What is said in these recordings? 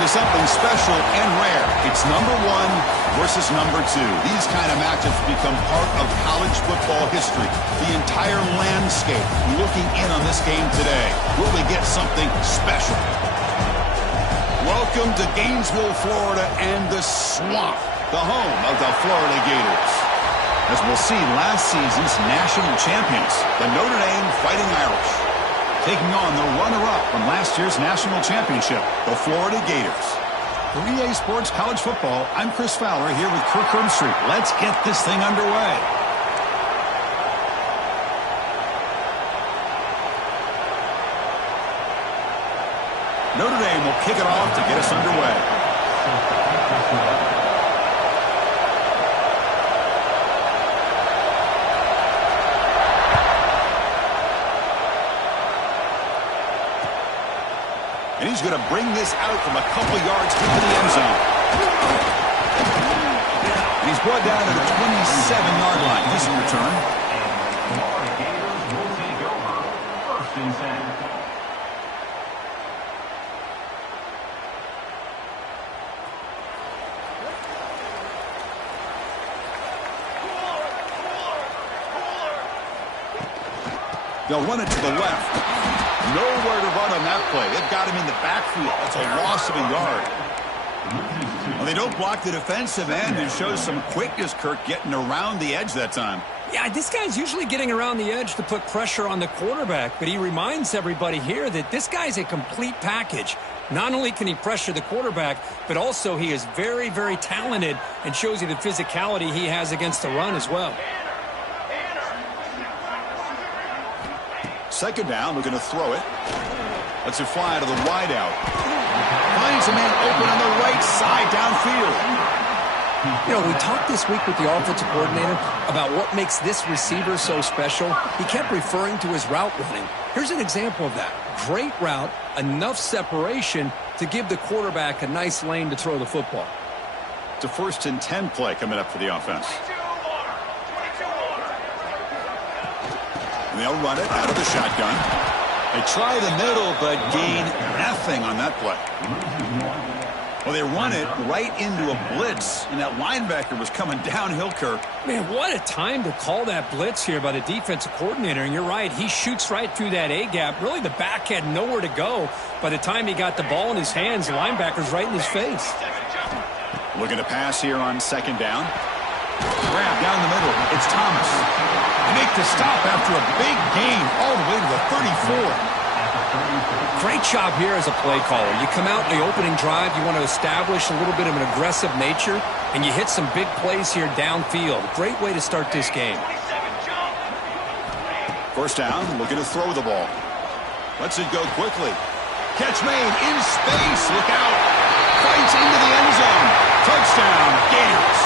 into something special and rare. It's number 1 versus number 2. These kind of matchups become part of college football history. The entire landscape looking in on this game today. Will we get something special? Welcome to Gainesville, Florida, and the Swamp, the home of the Florida Gators. As we'll see, last season's national champions, the Notre Dame Fighting Irish, taking on the runner-up from last year's national championship, the Florida Gators. For EA Sports College Football, I'm Chris Fowler here with Kirk Herbstreit. Let's get this thing underway. Notre Dame will kick it off to get us underway. And he's going to bring this out from a couple yards into the end zone. And he's brought down to the 27-yard line. Decent return. They'll run it to the left. Nowhere to run on that play. They've got him in the backfield. That's a loss of a yard. Well, they don't block the defensive end and shows some quickness, Kirk, getting around the edge that time. Yeah, this guy's usually getting around the edge to put pressure on the quarterback, but he reminds everybody here that this guy's a complete package. Not only can he pressure the quarterback, but also he is very, very talented and shows you the physicality he has against the run as well. Second down, we're going to throw it. Lets it fly to the wideout. Finds a man open on the right side downfield. You know, we talked this week with the offensive coordinator about what makes this receiver so special. He kept referring to his route running. Here's an example of that. Great route, enough separation to give the quarterback a nice lane to throw the football. It's a 1st and 10 play coming up for the offense. And they'll run it out of the shotgun. They try the middle, but gain nothing on that play. Well, they run it right into a blitz, and that linebacker was coming downhill, Kirk. Man, what a time to call that blitz here by the defensive coordinator. And you're right, he shoots right through that A-gap. Really, the back had nowhere to go. By the time he got the ball in his hands, the linebacker's right in his face. Looking to pass here on second down. Grab down the middle. It's Thomas. They make the stop after a big gain all the way to the 34. Great job here as a play caller. You come out in the opening drive, you want to establish a little bit of an aggressive nature, and you hit some big plays here downfield. Great way to start this game. First down, looking to throw the ball. Lets it go quickly. Catch made in space. Look out. Fights into the end zone. Touchdown, Gators.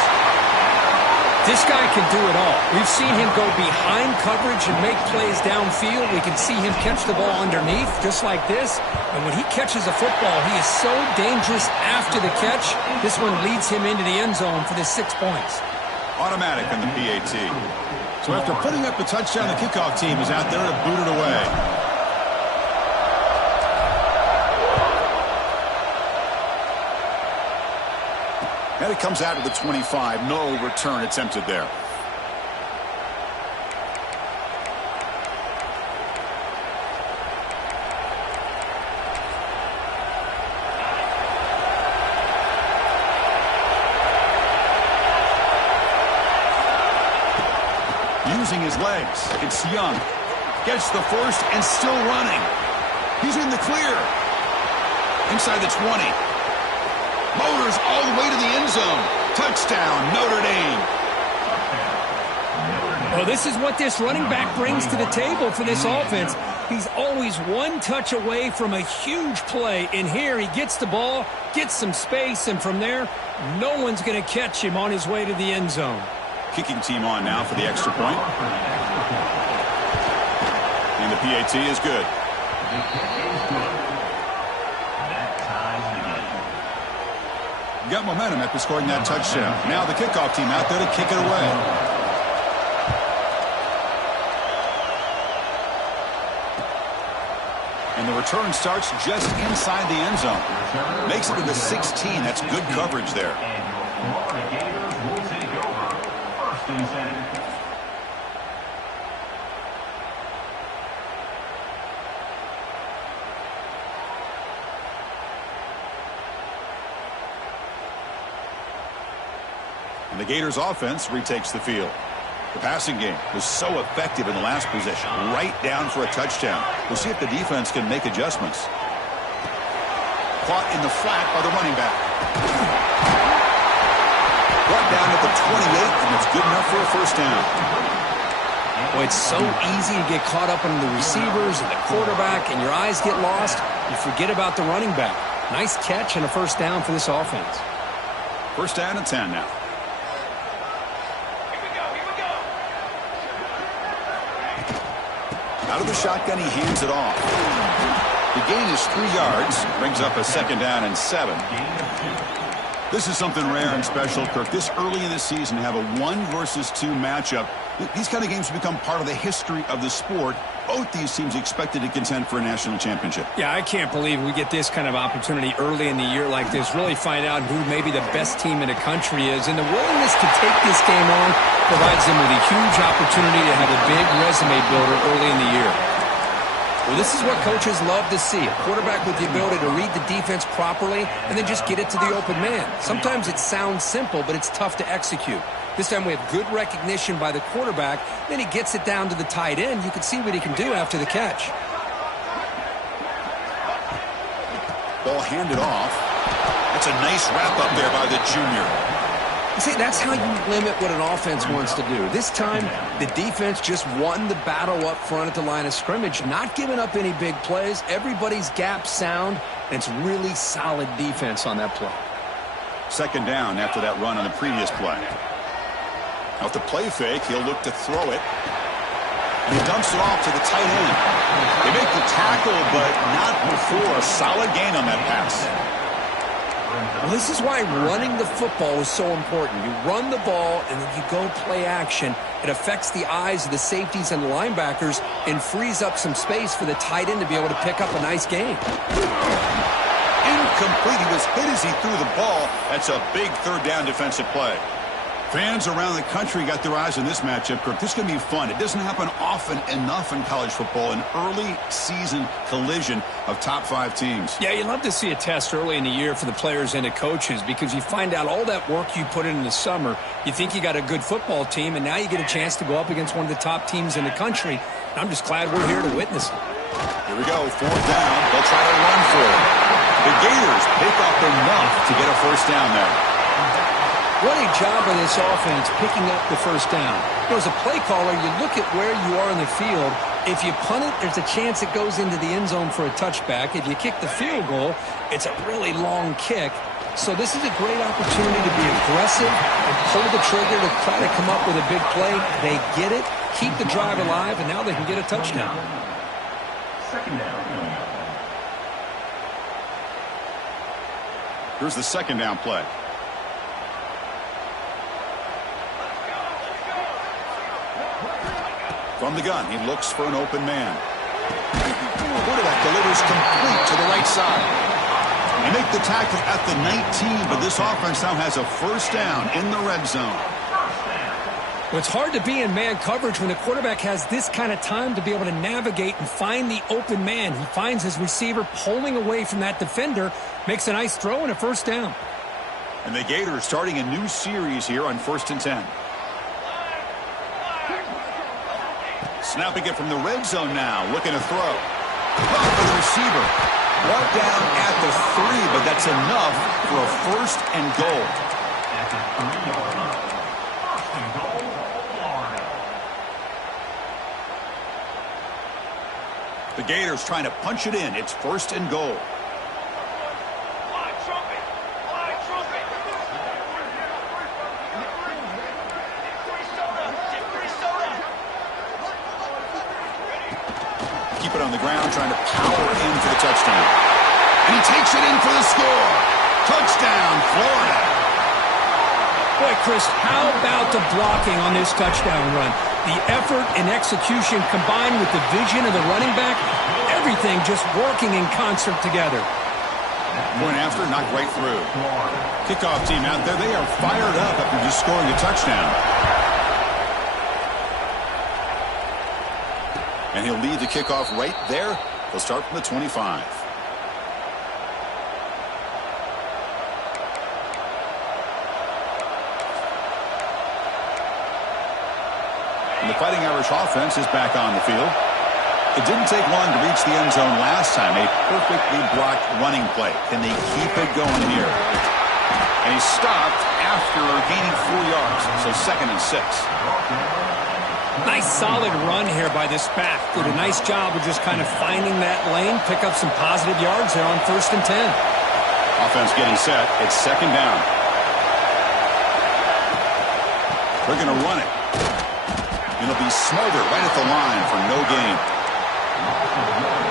This guy can do it all. We've seen him go behind coverage and make plays downfield. We can see him catch the ball underneath, just like this. And when he catches a football, he is so dangerous after the catch. This one leads him into the end zone for the 6 points. Automatic on the PAT. So after putting up the touchdown, the kickoff team is out there to boot it away. And it comes out to the 25. No return attempted there. Using his legs. It's Young. Gets the first and still running. He's in the clear. Inside the 20. Motors all the way to the end zone. Touchdown, Notre Dame. Well, this is what this running back brings to the table for this offense. He's always one touch away from a huge play. And here he gets the ball, gets some space, and from there, no one's going to catch him on his way to the end zone. Kicking team on now for the extra point. And the PAT is good. Got momentum after scoring that touchdown. Now the kickoff team out there to kick it away. And the return starts just inside the end zone. Makes it to the 16. That's good coverage there. And the Gators offense retakes the field. The passing game was so effective in the last possession, right down for a touchdown. We'll see if the defense can make adjustments. Caught in the flat by the running back. Brought down at the 28, and it's good enough for a first down. Well, it's so easy to get caught up in the receivers and the quarterback, and your eyes get lost. You forget about the running back. Nice catch and a first down for this offense. First down and 10 now. Out of the shotgun, he hands it off. The gain is 3 yards, brings up a second down and 7. This is something rare and special, Kirk. This early in the season, have a 1 versus 2 matchup. These kind of games become part of the history of the sport. Both these teams expected to contend for a national championship. Yeah, I can't believe we get this kind of opportunity early in the year like this. Really find out who maybe the best team in the country is. And the willingness to take this game on provides them with a huge opportunity to have a big resume builder early in the year. Well, this is what coaches love to see. A quarterback with the ability to read the defense properly and then just get it to the open man. Sometimes it sounds simple, but it's tough to execute. This time we have good recognition by the quarterback. Then he gets it down to the tight end. You can see what he can do after the catch. Ball handed off. That's a nice wrap up there by the junior. See, that's how you limit what an offense wants to do. This time, the defense just won the battle up front at the line of scrimmage, not giving up any big plays. Everybody's gap sound, and it's really solid defense on that play. Second down after that run on the previous play. Now with the play fake, he'll look to throw it. And he dumps it off to the tight end. They make the tackle, but not before a solid gain on that pass. Well, this is why running the football is so important. You run the ball, and then you go play action. It affects the eyes of the safeties and the linebackers and frees up some space for the tight end to be able to pick up a nice gain. Incomplete. He was hit as he threw the ball. That's a big third down defensive play. Fans around the country got their eyes on this matchup, Kirk. This is going to be fun. It doesn't happen often enough in college football, an early season collision of top 5 teams. Yeah, you love to see a test early in the year for the players and the coaches because you find out all that work you put in the summer. You think you got a good football team, and now you get a chance to go up against one of the top teams in the country. I'm just glad we're here to witness it. Here we go, fourth down. They'll try to run for it. The Gators pick up enough to get a first down there. What a job of this offense picking up the first down. As a play caller, you look at where you are in the field. If you punt it, there's a chance it goes into the end zone for a touchback. If you kick the field goal, it's a really long kick. So this is a great opportunity to be aggressive and pull the trigger to try to come up with a big play. They get it, keep the drive alive, and now they can get a touchdown. Second down. Here's the second down play. From the gun, he looks for an open man. Quarterback delivers complete to the right side. They make the tackle at the 19, but this offense now has a first down in the red zone. Well, it's hard to be in man coverage when the quarterback has this kind of time to be able to navigate and find the open man. He finds his receiver pulling away from that defender, makes a nice throw and a first down. And the Gators starting a new series here on 1st and 10. Snapping it from the red zone now, looking to throw. Caught for the receiver. Brought down at the 3, but that's enough for a first and goal. The Gators trying to punch it in. It's first and goal. Keep it on the ground, trying to power in for the touchdown. And he takes it in for the score. Touchdown, Florida. Boy, Chris, how about the blocking on this touchdown run? The effort and execution combined with the vision of the running back, everything everything just working in concert together. Point after, knocked right through. Kickoff team out there, they are fired up after just scoring a touchdown. And he'll lead the kickoff right there. He'll start from the 25. And the Fighting Irish offense is back on the field. It didn't take long to reach the end zone last time. A perfectly blocked running play. Can they keep it going here? And he stopped after gaining 4 yards. So 2nd and 6. Nice solid run here by this back. Did a nice job of just kind of finding that lane, pick up some positive yards there on 1st and 10. Offense getting set. It's 2nd down. They're going to run it. It'll be smothered right at the line for no gain.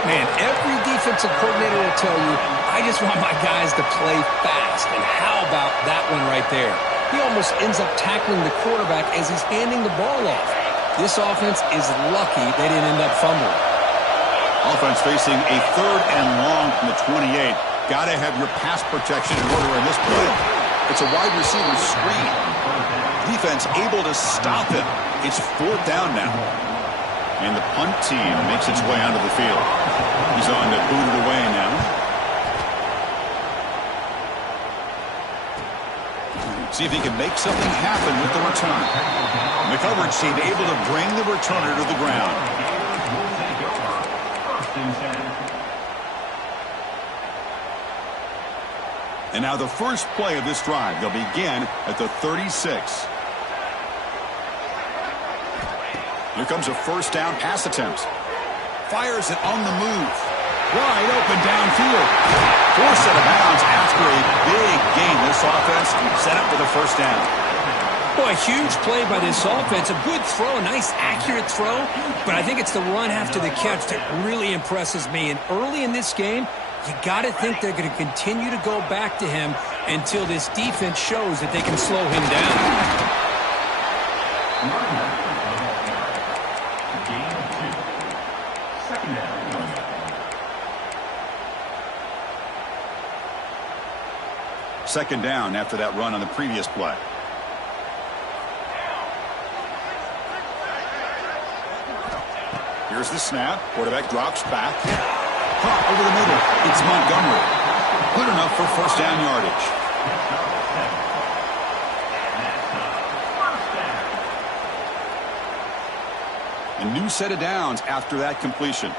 Man, every defensive coordinator will tell you, I just want my guys to play fast. And how about that one right there? He almost ends up tackling the quarterback as he's handing the ball off. This offense is lucky they didn't end up fumbling. Offense facing a 3rd and long from the 28. Got to have your pass protection in order in this play. It's a wide receiver screen. Defense able to stop him. It's 4th down now. And the punt team makes its way onto the field. He's on to boot it away now. See if he can make something happen with the return. The coverage team able to bring the returner to the ground. And now the first play of this drive. They'll begin at the 36. Here comes a 1st down pass attempt. Fires it on the move. Wide open downfield. Forced out of bounds after a big gain. This offense set up for the 1st down. Boy, huge play by this offense. A good throw, a nice accurate throw. But I think it's the run after the catch that really impresses me. And early in this game, you got to think they're going to continue to go back to him until this defense shows that they can slow him down. Second down after that run on the previous play. Here's the snap. Quarterback drops back. Caught over the middle. It's Montgomery. Good enough for 1st down yardage. A new set of downs after that completion.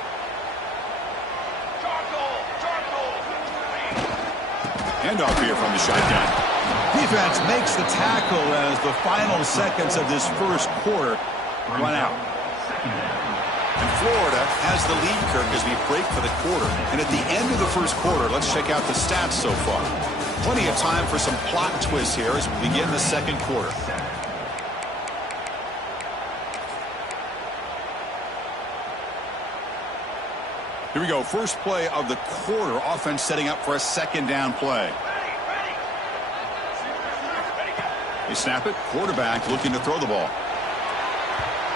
Handoff here from the shotgun. Defense makes the tackle as the final seconds of this 1st quarter run out. And Florida has the lead, Kirk, as we break for the quarter. And at the end of the 1st quarter, let's check out the stats so far. Plenty of time for some plot twists here as we begin the 2nd quarter. Here we go. First play of the quarter. Offense setting up for a 2nd down play. They snap it. Quarterback looking to throw the ball.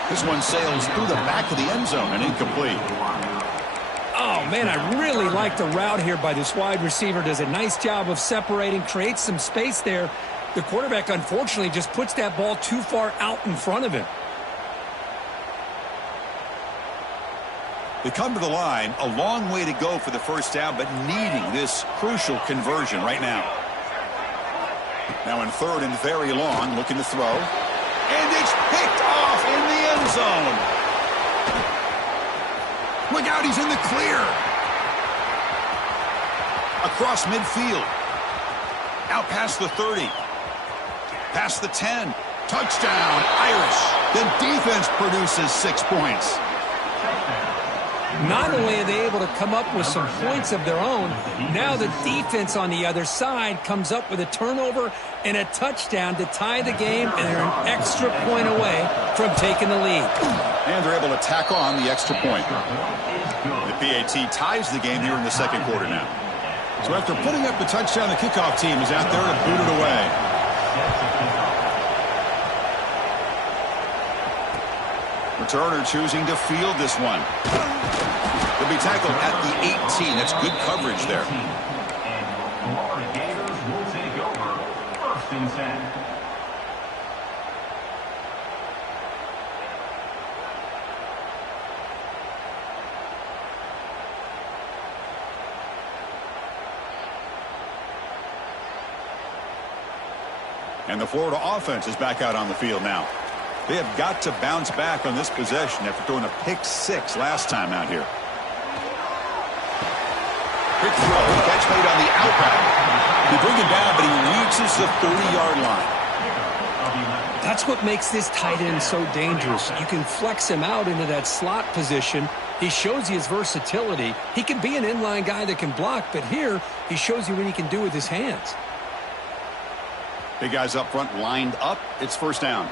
This one sails through the back of the end zone and incomplete. Oh, man, I really like the route here by this wide receiver. Does a nice job of separating, creates some space there. The quarterback, unfortunately, just puts that ball too far out in front of him. They come to the line, a long way to go for the 1st down, but needing this crucial conversion right now. Now in 3rd and very long, looking to throw. And it's picked off in the end zone. Look out, he's in the clear. Across midfield. Out past the 30. Past the 10. Touchdown, Irish. The defense produces 6 points. Not only are they able to come up with some points of their own, now the defense on the other side comes up with a turnover and a touchdown to tie the game, and they're an extra point away from taking the lead. And they're able to tack on the extra point. The PAT ties the game here in the 2nd quarter now. So after putting up the touchdown, the kickoff team is out there to boot it away. Returner choosing to field this one. The He'll be tackled at the 18. That's good coverage there. And your Florida Gators will take over 1st and 10. And the Florida offense is back out on the field now. They have got to bounce back on this possession after throwing a pick-6 last time out here. Quick throw, catch made on the out route. They bring him down, but he reaches the 30-yard line. That's what makes this tight end so dangerous. You can flex him out into that slot position. He shows you his versatility. He can be an inline guy that can block, but here he shows you what he can do with his hands. Big guys up front lined up. It's 1st down.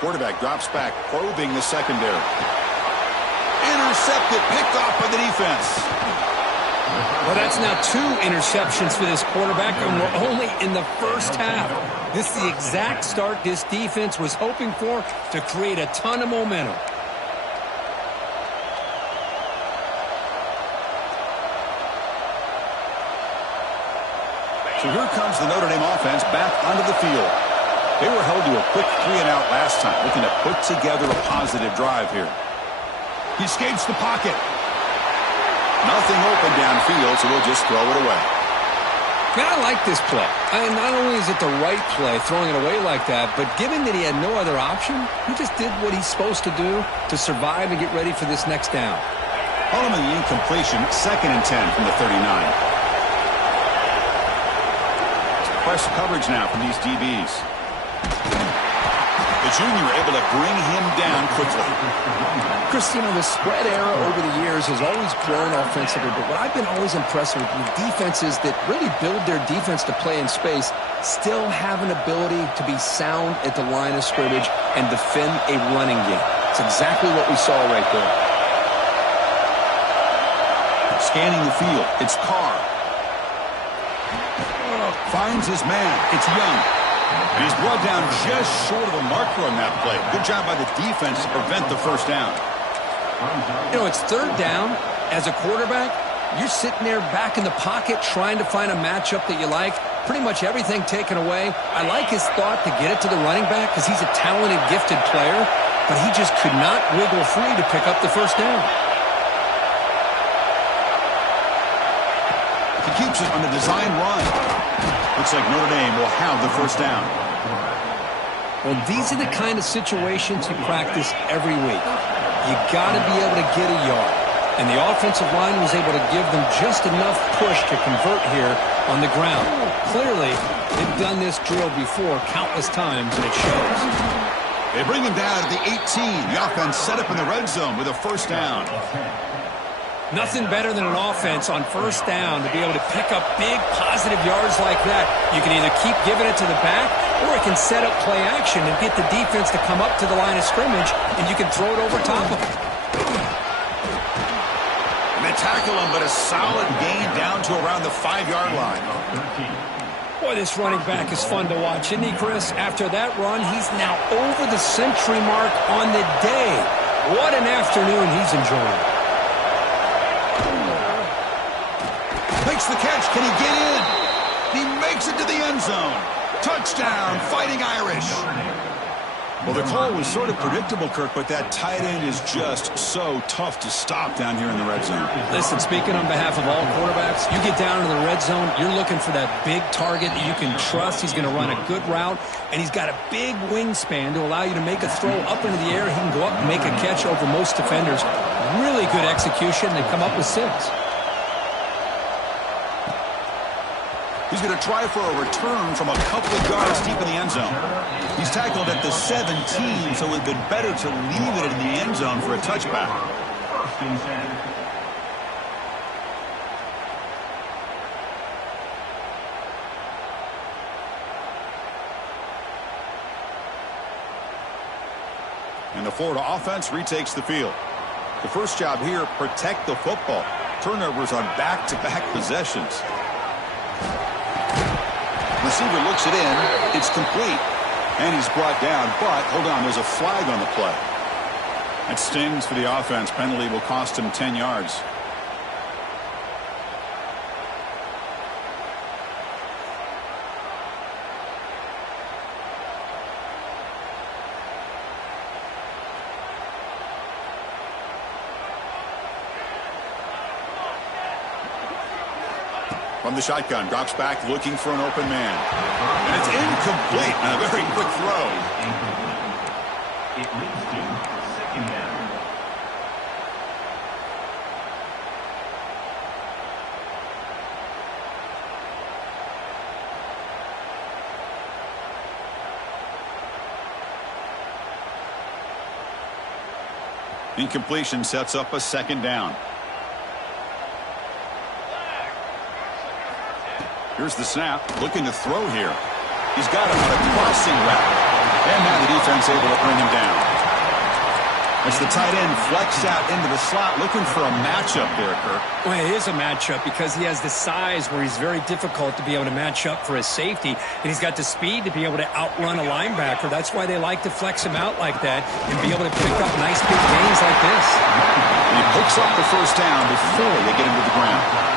Quarterback drops back, probing the secondary. Intercepted, picked off by the defense. Well, that's now 2 interceptions for this quarterback, and we're only in the first half. This is the exact start this defense was hoping for to create a ton of momentum. So here comes the Notre Dame offense back onto the field. They were held to a quick 3-and-out last time, looking to put together a positive drive here. He escapes the pocket. Nothing open downfield, so we'll just throw it away. Man, I like this play. Not only is it the right play, throwing it away like that, but given that he had no other option, he just did what he's supposed to do to survive and get ready for this next down. Ultimately, incompletion, 2nd and 10 from the 39. Press coverage now from these DBs. The junior able to bring him down quickly. Chris, you know, the spread era over the years has always grown offensively, but what I've been always impressed with defenses that really build their defense to play in space still have an ability to be sound at the line of scrimmage and defend a running game. It's exactly what we saw right there. Scanning the field, it's Carr. Finds his man, it's Young. And he's brought down just short of a marker on that play. Good job by the defense to prevent the 1st down. You know, it's 3rd down. As a quarterback, you're sitting there back in the pocket trying to find a matchup that you like. Pretty much everything taken away. I like his thought to get it to the running back because he's a talented, gifted player, but he just could not wiggle free to pick up the 1st down. He keeps it on the design run. Looks like Notre Dame will have the 1st down. Well, these are the kind of situations you practice every week. You got to be able to get a yard. And the offensive line was able to give them just enough push to convert here on the ground. Clearly, they've done this drill before countless times, and it shows. They bring him down at the 18. The offense set up in the red zone with a 1st down. Nothing better than an offense on 1st down to be able to pick up big positive yards like that. You can either keep giving it to the back, or it can set up play action and get the defense to come up to the line of scrimmage, and you can throw it over top of them. And they tackle him, but a solid gain down to around the 5-yard line. Boy, this running back is fun to watch, isn't he, Chris? After that run, he's now over the century mark on the day. What an afternoon he's enjoying. Makes the catch. Can he get in? He makes it to the end zone. Touchdown, Fighting Irish. Well, the call was sort of predictable, Kirk, but that tight end is just so tough to stop down here in the red zone. Listen, speaking on behalf of all quarterbacks, you get down to the red zone, you're looking for that big target that you can trust. He's going to run a good route, and he's got a big wingspan to allow you to make a throw up into the air. He can go up and make a catch over most defenders. Really good execution. They come up with 6. He's going to try for a return from a couple of yards deep in the end zone. He's tackled at the 17, so it would have been better to leave it in the end zone for a touchback. 1st and 10. And the Florida offense retakes the field. The first job here, protect the football. Turnovers on back-to-back possessions. Receiver looks it in. It's complete. And he's brought down, but hold on, there's a flag on the play. That stings for the offense. Penalty will cost him 10 yards. From the shotgun, drops back looking for an open man. And it's incomplete. And a very quick throw. It leads to second down. Incompletion sets up a second down. Here's the snap, looking to throw here. He's got him on a crossing route. And now the defense able to bring him down. As the tight end flexed out into the slot, looking for a matchup there, Kirk. Well, it is a matchup because he has the size where he's very difficult to be able to match up for his safety. And he's got the speed to be able to outrun a linebacker. That's why they like to flex him out like that and be able to pick up nice big gains like this. And he picks up the first down before they get him to the ground.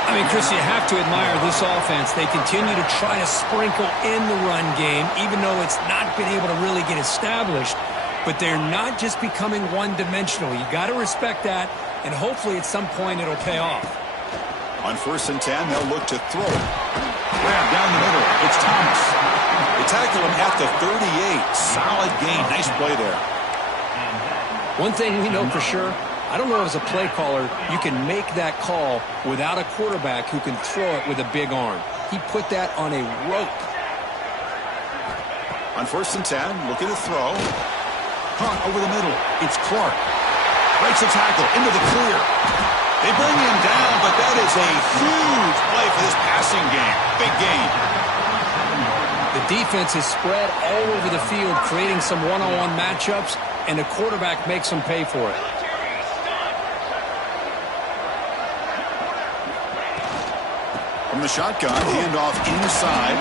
I mean, Chris, you have to admire this offense. They continue to try to sprinkle in the run game, even though it's not been able to really get established. But they're not just becoming one-dimensional. You got to respect that, and hopefully at some point it'll pay off. On 1st and 10, they'll look to throw it. Grab down the middle. It's Thomas. They tackle him at the 38. Solid gain. Nice play there. One thing we know for sure, I don't know as a play caller, you can make that call without a quarterback who can throw it with a big arm. He put that on a rope. On 1st and 10, looking to throw. Caught over the middle. It's Clark. Breaks a tackle into the clear. They bring him down, but that is a huge play for this passing game. Big gain. The defense is spread all over the field, creating some one-on-one matchups, and the quarterback makes them pay for it. From the shotgun, handoff inside.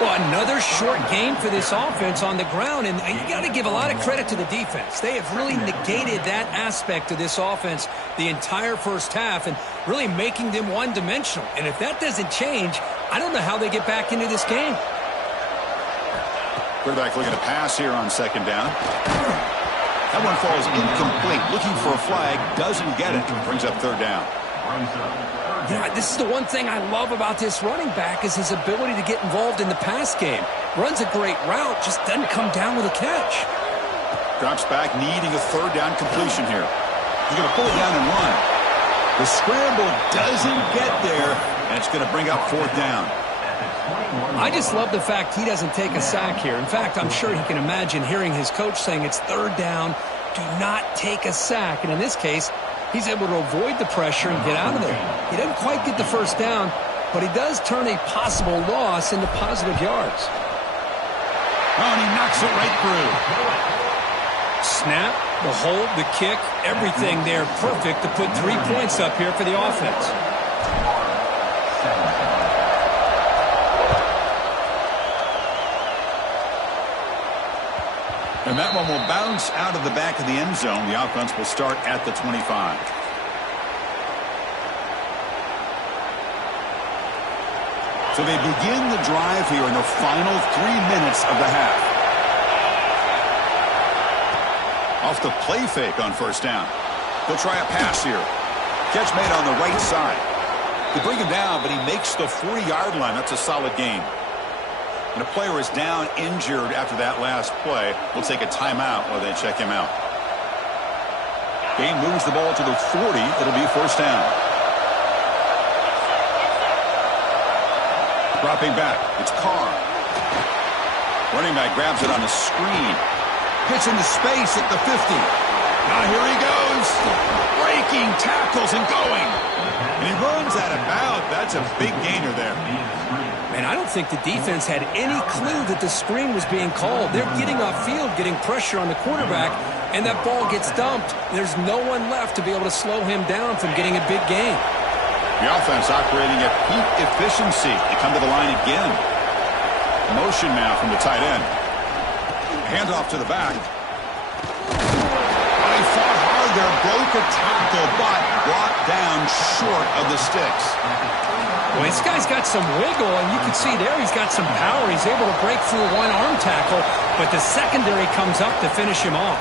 Well, another short game for this offense on the ground, and you got to give a lot of credit to the defense. They have really negated that aspect of this offense the entire first half and really making them one-dimensional. And if that doesn't change, I don't know how they get back into this game. Quarterback looking to pass here on 2nd down. That one falls incomplete. Looking for a flag, doesn't get it. Brings up 3rd down. You know, this is the one thing I love about this running back is his ability to get involved in the pass game. Runs a great route, just doesn't come down with a catch. Drops back, needing a 3rd down completion here. He's going to pull it down and run. The scramble doesn't get there, and it's going to bring up 4th down. I just love the fact he doesn't take a sack here. In fact, I'm sure he can imagine hearing his coach saying it's 3rd down, do not take a sack. And in this case, he's able to avoid the pressure and get out of there. He doesn't quite get the 1st down, but he does turn a possible loss into positive yards. Oh, and he knocks it right through. Snap, the hold, the kick, everything there perfect to put 3 points up here for the offense. And that one will bounce out of the back of the end zone. The offense will start at the 25. So they begin the drive here in the final 3 minutes of the half. Off the play fake on 1st down. They'll try a pass here. Catch made on the right side. They bring him down, but he makes the 40-yard line. That's a solid gain. And a player is down injured after that last play. We'll take a timeout while they check him out. Game moves the ball to the 40. It'll be 1st down. Dropping back. It's Carr. Running back grabs it on the screen. Gets into space at the 50. Now here he goes. Breaking tackles and going. And he runs out of bounds. That's a big gainer there. And I don't think the defense had any clue that the screen was being called. They're getting off field, getting pressure on the quarterback, and that ball gets dumped. There's no one left to be able to slow him down from getting a big gain. The offense operating at peak efficiency. They come to the line again. Motion now from the tight end. Handoff to the back. He fought hard there, broke a tackle, but brought down short of the sticks. Well, this guy's got some wiggle, and you can see there he's got some power. He's able to break through one arm tackle, but the secondary comes up to finish him off.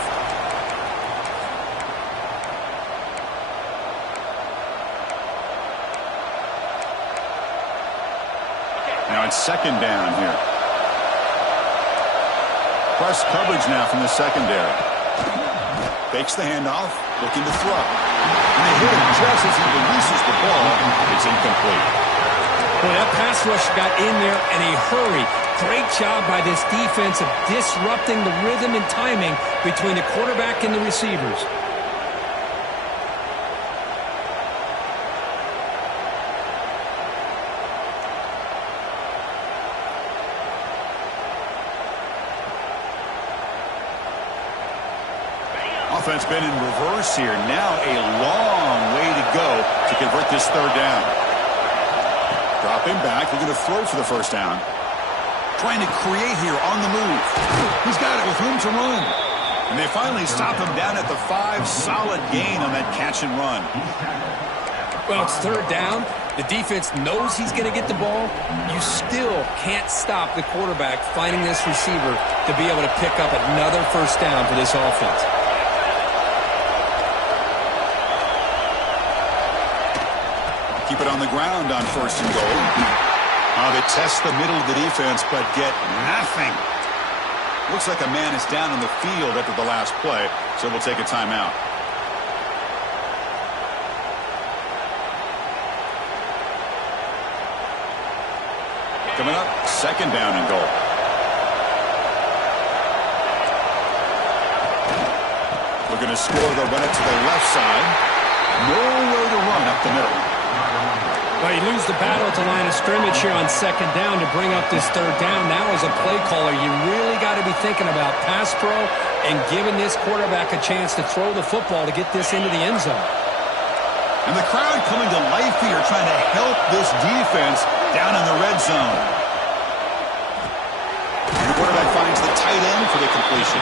Now it's second down here. Press coverage now from the secondary. Fakes the handoff, looking to throw. And they hit him just as he releases the ball. It's incomplete. Boy, that pass rush got in there in a hurry. Great job by this defense of disrupting the rhythm and timing between the quarterback and the receivers. Offense been in reverse here. Now a long way to go to convert this third down. Drop him back. They're going to throw for the first down. Trying to create here on the move. He's got it with room to run. And they finally stop him down at the 5. Solid gain on that catch and run. Well, it's third down. The defense knows he's going to get the ball. You still can't stop the quarterback finding this receiver to be able to pick up another first down for this offense. Keep it on the ground on first and goal. They test the middle of the defense, but get nothing. Looks like a man is down on the field after the last play, so we'll take a timeout. Coming up, second down and goal. Looking to score, they'll run it to the left side. Nowhere to run up the middle. Well, you lose the battle at the line of scrimmage here on second down to bring up this third down. Now as a play caller, you really got to be thinking about pass pro and giving this quarterback a chance to throw the football to get this into the end zone. And the crowd coming to life here, trying to help this defense down in the red zone. And the quarterback finds the tight end for the completion.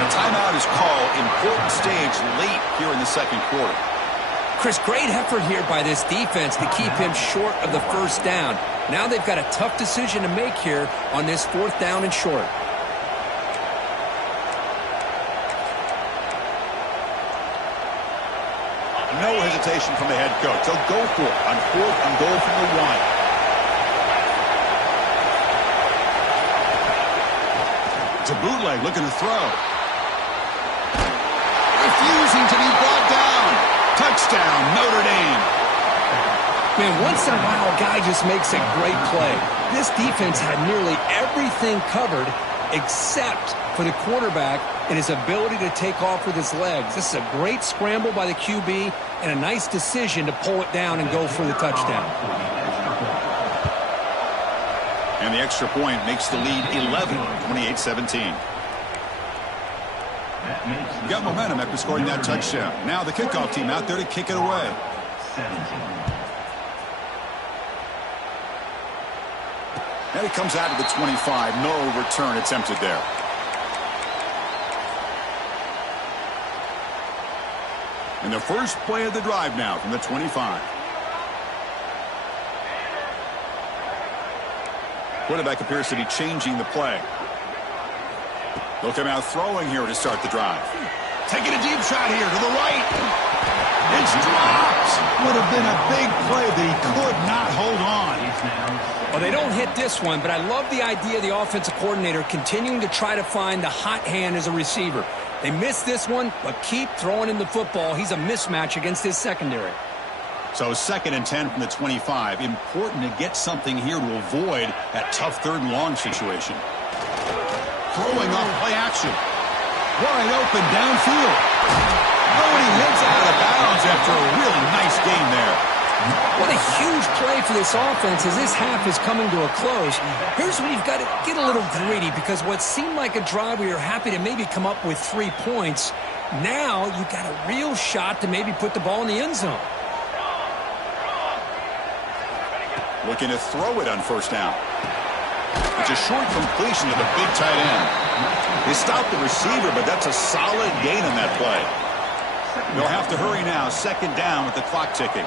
The timeout is called. Important stage late here in the second quarter. Chris, great effort here by this defense to keep him short of the first down. Now they've got a tough decision to make here on this fourth down and short. No hesitation from the head coach. They'll go for it on fourth and goal from the 1. It's a bootleg looking to throw. Refusing to be brought down. Touchdown, Notre Dame. Man, once in a while, a guy just makes a great play. This defense had nearly everything covered except for the quarterback and his ability to take off with his legs. This is a great scramble by the QB and a nice decision to pull it down and go for the touchdown. And the extra point makes the lead 11, 28-17. Got momentum after scoring that touchdown. Now the kickoff team out there to kick it away. And it comes out of the 25. No return attempted there. And the first play of the drive now from the 25. Quarterback appears to be changing the play. They'll come out throwing here to start the drive. Taking a deep shot here to the right. It's dropped. Would have been a big play, but he could not hold on. Well, they don't hit this one, but I love the idea of the offensive coordinator continuing to try to find the hot hand as a receiver. They missed this one, but keep throwing him the football. He's a mismatch against his secondary. So 2nd and 10 from the 25. Important to get something here to avoid that tough third and long situation. Throwing off play action. Wide open downfield. Nobody hits out of bounds after a really nice game there. What a huge play for this offense as this half is coming to a close. Here's where you've got to get a little greedy because what seemed like a drive where you're happy to maybe come up with 3 points, now you've got a real shot to maybe put the ball in the end zone. Looking to throw it on first down. The It's a short completion to the big tight end. They stopped the receiver, but that's a solid gain on that play. They'll have to hurry now. Second down with the clock ticking.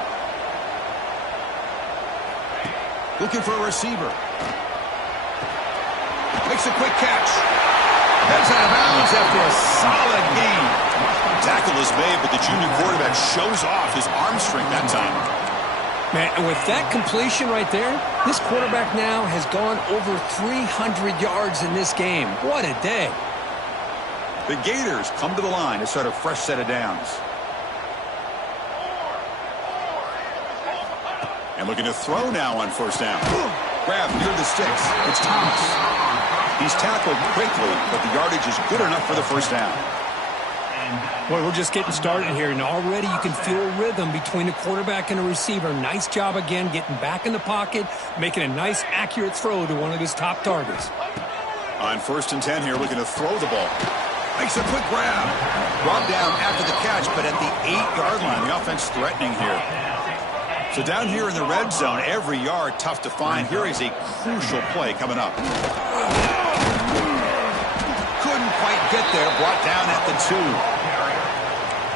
Looking for a receiver. Makes a quick catch. Heads out of bounds after a solid gain. Tackle is made, but the junior quarterback shows off his arm strength that time. Man, and with that completion right there, this quarterback now has gone over 300 yards in this game. What a day. The Gators come to the line to start a fresh set of downs. And looking to throw now on first down. Grab near the sticks. It's Thomas. He's tackled quickly, but the yardage is good enough for the first down. Boy, we're just getting started here, and already you can feel a rhythm between the quarterback and the receiver. Nice job again getting back in the pocket, making a nice, accurate throw to one of his top targets. On 1st and 10 here, looking to throw the ball. Makes a quick grab. Brought down after the catch, but at the 8-yard line. The offense threatening here. So down here in the red zone, every yard tough to find. Here is a crucial play coming up. Couldn't quite get there. Brought down at the 2.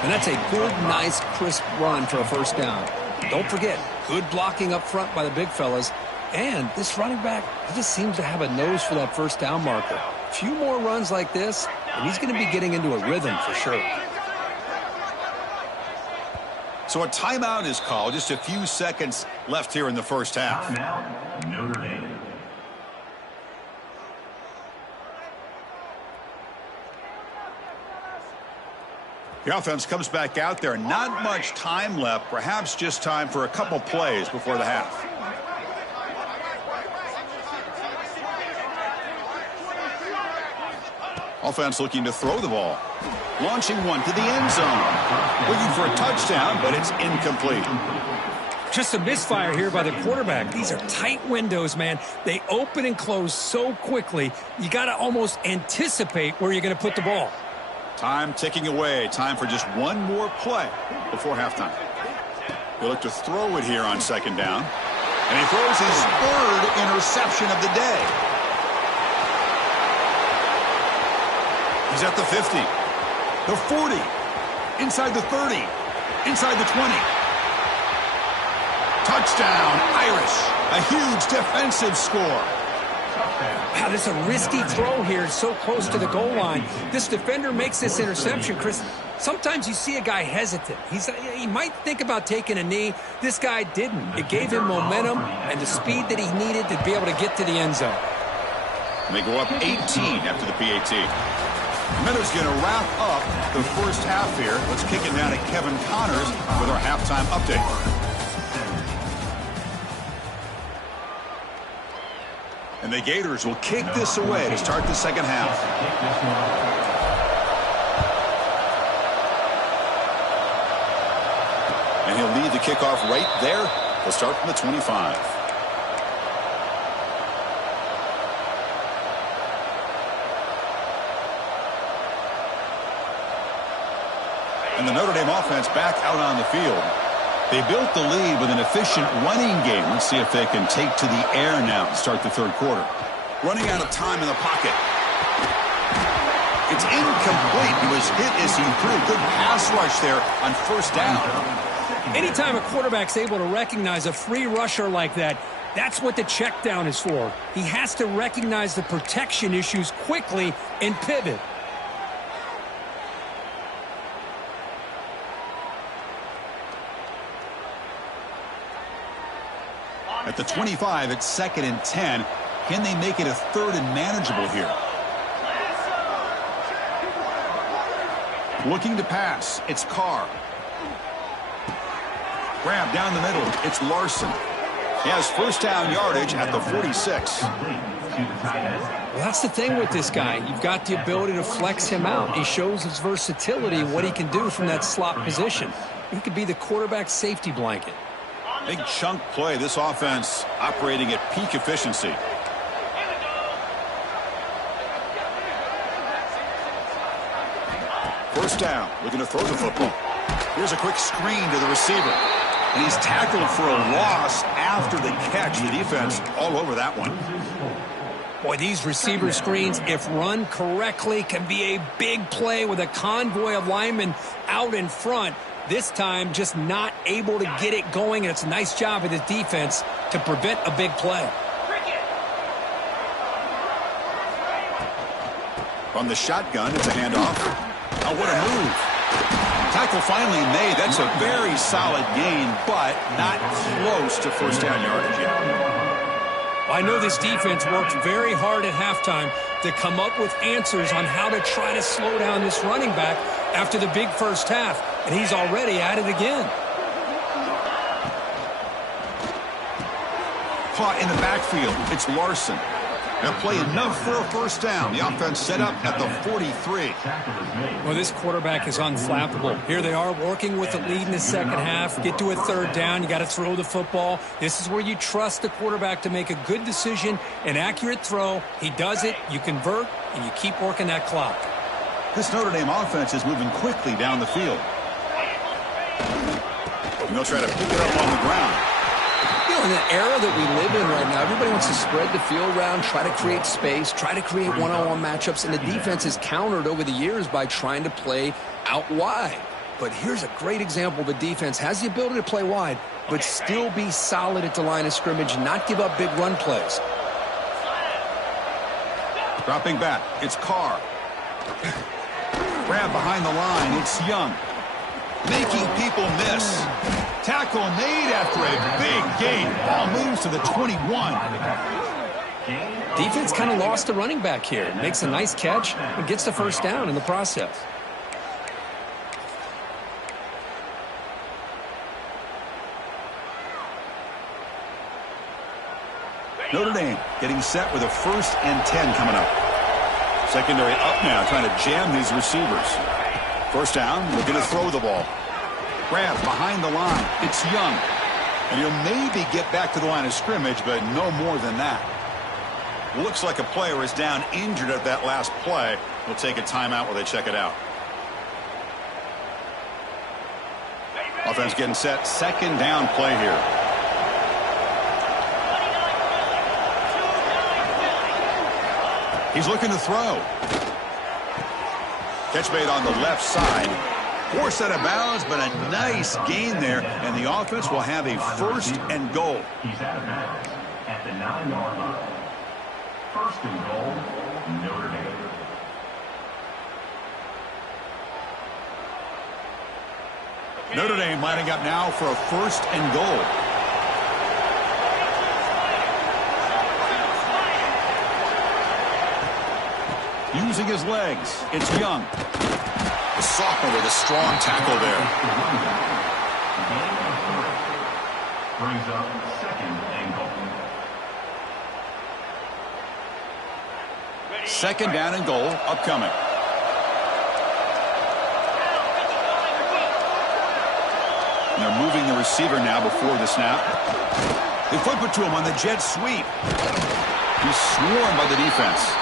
And that's a good, nice, crisp run for a first down. Don't forget, good blocking up front by the big fellas. And this running back, he just seems to have a nose for that first down marker. A few more runs like this, and he's going to be getting into a rhythm for sure. So a timeout is called. Just a few seconds left here in the first half. Now, Notre Dame. The offense comes back out there. Not much time left. Perhaps just time for a couple plays before the half. Offense looking to throw the ball. Launching one to the end zone. Looking for a touchdown, but it's incomplete. Just a misfire here by the quarterback. These are tight windows, man. They open and close so quickly. You got to almost anticipate where you're going to put the ball. Time ticking away. Time for just one more play before halftime. He'll look to throw it here on second down. And he throws his 3rd interception of the day. He's at the 50. The 40. Inside the 30. Inside the 20. Touchdown, Irish. A huge defensive score. Wow, this is a risky throw here, so close to the goal line. This defender makes this interception, Chris. Sometimes you see a guy hesitant. He might think about taking a knee. This guy didn't. It gave him momentum and the speed that he needed to be able to get to the end zone. And they go up 18 after the PAT. Meadows going to wrap up the first half here. Let's kick it down to Kevin Connors with our halftime update. And the Gators will kick this away to start the second half. And he'll lead the kickoff right there. He'll start from the 25. And the Notre Dame offense back out on the field. They built the lead with an efficient running game. Let's see if they can take to the air now to start the 3rd quarter. Running out of time in the pocket. It's incomplete. He was hit as he threw a good pass rush there on first down. Anytime a quarterback's able to recognize a free rusher like that, that's what the check down is for. He has to recognize the protection issues quickly and pivot. At the 25, it's 2nd and 10. Can they make it a 3rd and manageable here? Looking to pass. It's Carr. Grab down the middle. It's Larson. He has first down yardage at the 46. Well, that's the thing with this guy. You've got the ability to flex him out. He shows his versatility and what he can do from that slot position. He could be the quarterback safety blanket. Big chunk play. This offense operating at peak efficiency. First down. Looking to throw the football. Here's a quick screen to the receiver. And he's tackled for a loss after the catch. The defense all over that one. Boy, these receiver screens, if run correctly, can be a big play with a convoy of linemen out in front. This time, just not able to get it going, and it's a nice job of the defense to prevent a big play. From the shotgun, it's a handoff. Oh, what a move. Tackle finally made. That's a very solid gain, but not close to first down yardage yet. I know this defense worked very hard at halftime to come up with answers on how to try to slow down this running back after the big first half, and he's already at it again. Caught in the backfield. It's Larson. They'll play enough for a first down. The offense set up at the 43. Well, this quarterback is unflappable. Here they are working with the lead in the second half. Get to a third down. You got to throw the football. This is where you trust the quarterback to make a good decision, an accurate throw. He does it, you convert, and you keep working that clock. This Notre Dame offense is moving quickly down the field. And they'll try to pick it up on the ground. In the era that we live in right now, everybody wants to spread the field around, try to create space, try to create one-on-one matchups, and the defense has countered over the years by trying to play out wide. But here's a great example. The defense has the ability to play wide, but still be solid at the line of scrimmage, not give up big run plays. Dropping back, it's Carr. Grab behind the line, it's Young. Making people miss. Tackle made after a big gain. Ball moves to the 21. Defense kind of lost the running back here. Makes a nice catch and gets the first down in the process. Notre Dame getting set with a 1st and 10 coming up. Secondary up now, trying to jam these receivers. First down, looking to throw the ball. Grab behind the line. It's Young. And he'll maybe get back to the line of scrimmage, but no more than that. Looks like a player is down injured at that last play. We'll take a timeout while they check it out. Offense getting set. Second down play here. He's looking to throw. Catch made on the left side. Forced out of bounds, but a nice gain there, and the offense will have a 1st and goal. He's out of bounds at the 9-yard line. 1st and goal, Notre Dame. Notre Dame lining up now for a 1st and goal. Using his legs, it's Young. The sophomore with a strong tackle there. Brings up 2nd and goal. 2nd down and goal upcoming. And they're moving the receiver now before the snap. They flip it to him on the jet sweep. He's swarmed by the defense.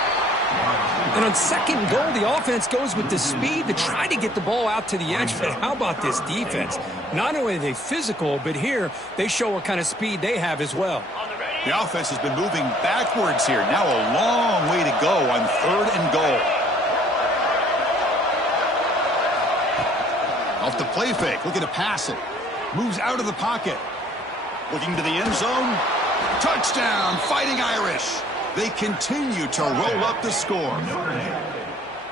And on 2nd and goal, the offense goes with the speed to try to get the ball out to the edge. But how about this defense? Not only are they physical, but here they show what kind of speed they have as well. The offense has been moving backwards here. Now a long way to go on 3rd and goal. Off the play fake, looking to pass it. Moves out of the pocket. Looking to the end zone. Touchdown, Fighting Irish. They continue to roll up the score.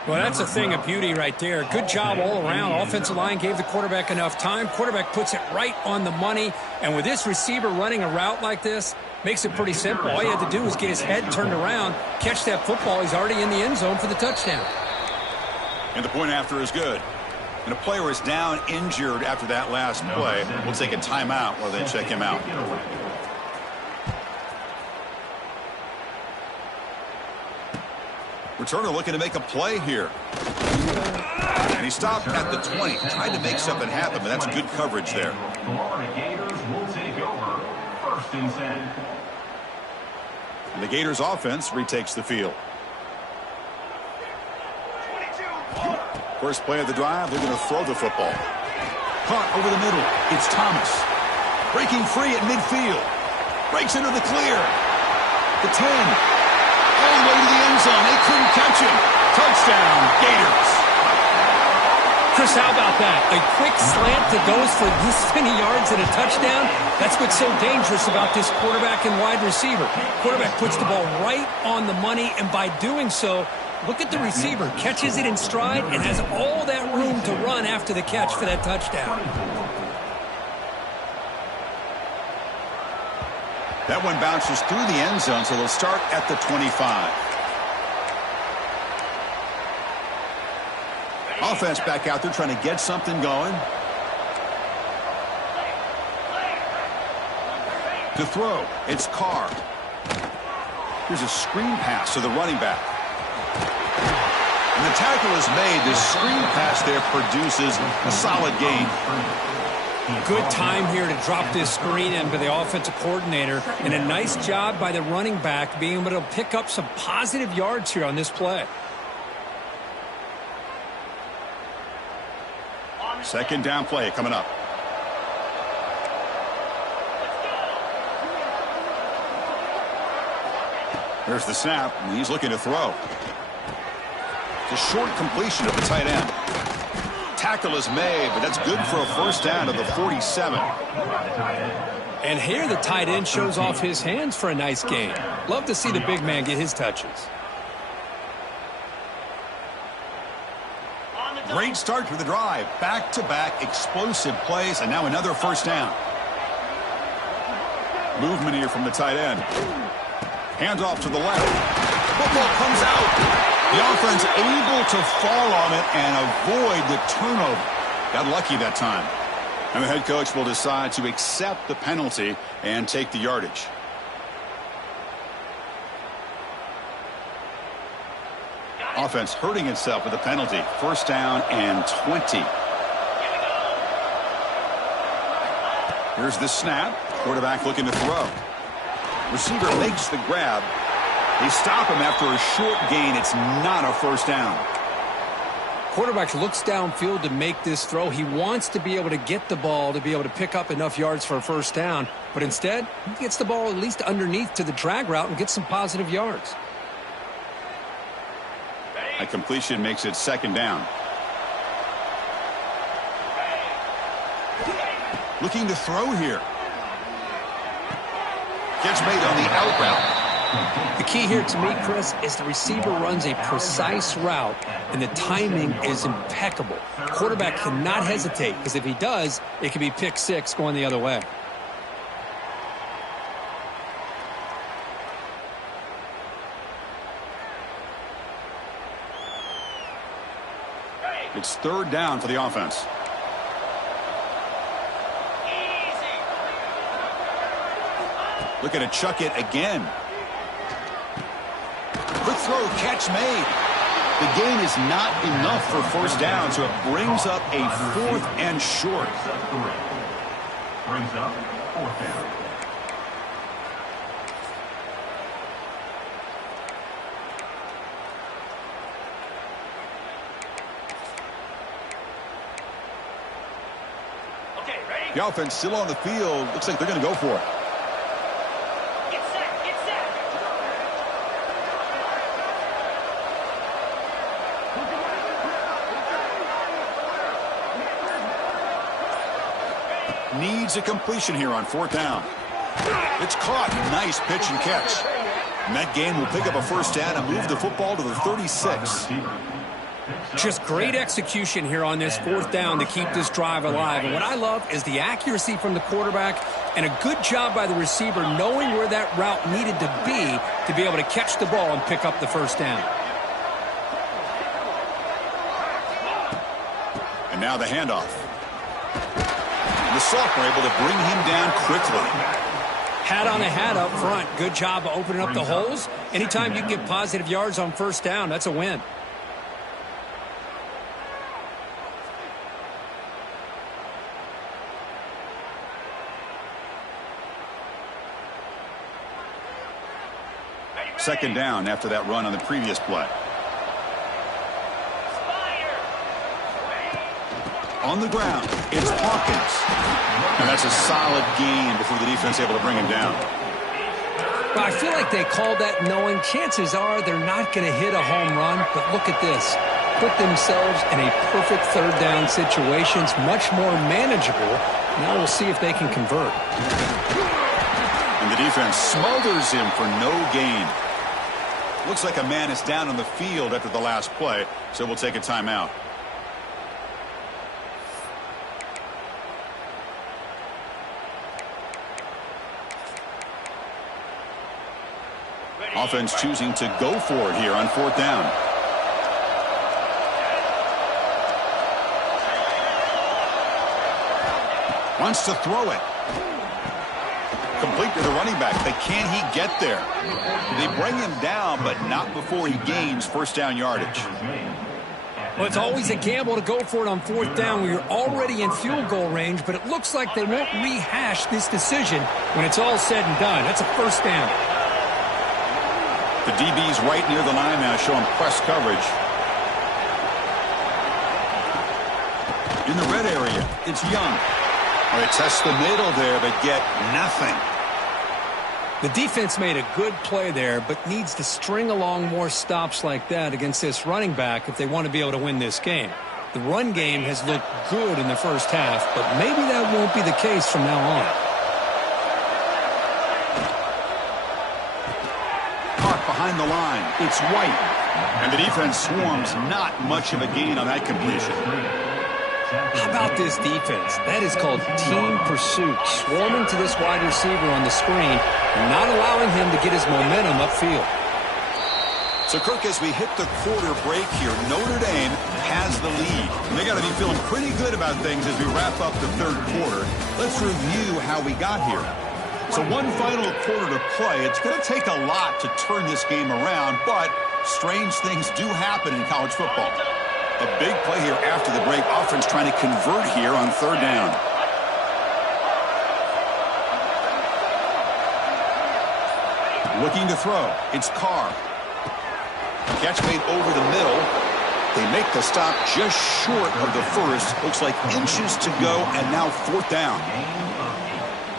Well, that's a thing of beauty right there. Good job all around. Offensive line gave the quarterback enough time. Quarterback puts it right on the money. And with this receiver running a route like this, makes it pretty simple. All you had to do was get his head turned around, catch that football. He's already in the end zone for the touchdown. And the point after is good. And a player is down injured after that last play. We'll take a timeout while they check him out. Returner looking to make a play here. And he stopped at the 20. Tried to make something happen, but that's good coverage there. Florida Gators will take over 1st and 10. And the Gators offense retakes the field. First play of the drive, they're going to throw the football. Caught over the middle. It's Thomas. Breaking free at midfield. Breaks into the clear. The 10. all the way to the end zone. They couldn't catch him. Touchdown, Gators. Chris, how about that? A quick slant that goes for this many yards and a touchdown. That's what's so dangerous about this quarterback and wide receiver. Quarterback puts the ball right on the money, and by doing so, look at the receiver. Catches it in stride and has all that room to run after the catch for that touchdown. That one bounces through the end zone, so they'll start at the 25. Offense back out there trying to get something going. To throw, it's Carr. Here's a screen pass to the running back. And the tackle is made. The screen pass there produces a solid gain. Good time here to drop this screen in by the offensive coordinator. And a nice job by the running back being able to pick up some positive yards here on this play. Second down play coming up. There's the snap, and he's looking to throw. It's a short completion of the tight end. Tackle is made, but that's good for a first down to the 47. And here the tight end shows off his hands for a nice gain. Love to see the big man get his touches. Great start to the drive. Back-to-back explosive plays, and now another first down. Movement here from the tight end. Hands off to the left. Football comes out. The offense able to fall on it and avoid the turnover. Got lucky that time. And the head coach will decide to accept the penalty and take the yardage. Offense hurting itself with a penalty. First down and 20. Here's the snap. Quarterback looking to throw. Receiver makes the grab. They stop him after a short gain. It's not a first down. Quarterback looks downfield to make this throw. He wants to be able to get the ball to be able to pick up enough yards for a first down. But instead, he gets the ball at least underneath to the drag route and gets some positive yards. A completion makes it second down. Looking to throw here. Gets made on the out route. The key here to me, Chris, is the receiver runs a precise route, and the timing is impeccable. Quarterback cannot hesitate, because if he does, it could be pick six going the other way. It's third down for the offense. Looking to chuck it again. Quick throw, catch made. The gain is not enough for first down, so it brings up a fourth and short. Brings up fourth down. The offense still on the field. Looks like they're going to go for it. Get set, get set. Needs a completion here on fourth down. It's caught. Nice pitch and catch. And that gain will pick up a first down and move the football to the 36. Just great execution here on this fourth down to keep this drive alive. And what I love is the accuracy from the quarterback and a good job by the receiver knowing where that route needed to be able to catch the ball and pick up the first down. And now the handoff. The sophomore able to bring him down quickly. Hat on a hat up front. Good job of opening up the holes. Anytime you can get positive yards on first down, that's a win. Second down after that run on the previous play. On the ground, it's Hawkins. And that's a solid gain before the defense able to bring him down. Well, I feel like they called that knowing chances are they're not going to hit a home run, but look at this. Put themselves in a perfect third down situation. It's much more manageable. Now we'll see if they can convert. And the defense smothers him for no gain. Looks like a man is down on the field after the last play, so we'll take a timeout. Offense choosing to go for it here on fourth down. Wants to throw it. Complete to the running back, but can he get there? They bring him down, but not before he gains first down yardage. Well, it's always a gamble to go for it on fourth down when you're already in field goal range, but it looks like they won't rehash this decision when it's all said and done. That's a first down. The DB's right near the line now, showing press coverage. In the red area, it's Young. They test the middle there, but get nothing. The defense made a good play there, but needs to string along more stops like that against this running back if they want to be able to win this game. The run game has looked good in the first half, but maybe that won't be the case from now on. Caught behind the line. It's White. And the defense swarms not much of a gain on that completion. How about this defense? That is called team pursuit. Swarming to this wide receiver on the screen and not allowing him to get his momentum upfield. So, Kirk, as we hit the quarter break here, Notre Dame has the lead. And they got to be feeling pretty good about things as we wrap up the third quarter. Let's review how we got here. So one final quarter to play. It's going to take a lot to turn this game around, but strange things do happen in college football. A big play here after the break. Offense trying to convert here on third down. Looking to throw. It's Carr. Catch made over the middle. They make the stop just short of the first. Looks like inches to go, and now fourth down.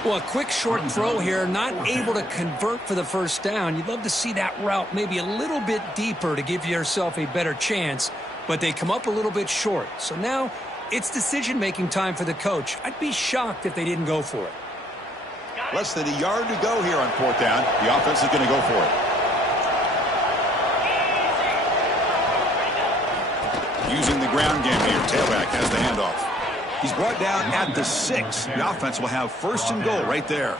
Well, a quick short throw here, not able to convert for the first down. You'd love to see that route maybe a little bit deeper to give yourself a better chance. But they come up a little bit short. So now it's decision-making time for the coach. I'd be shocked if they didn't go for it. Less than a yard to go here on fourth down. The offense is going to go for it. Using the ground game here. Tailback has the handoff. He's brought down at the 6. The offense will have first and goal right there.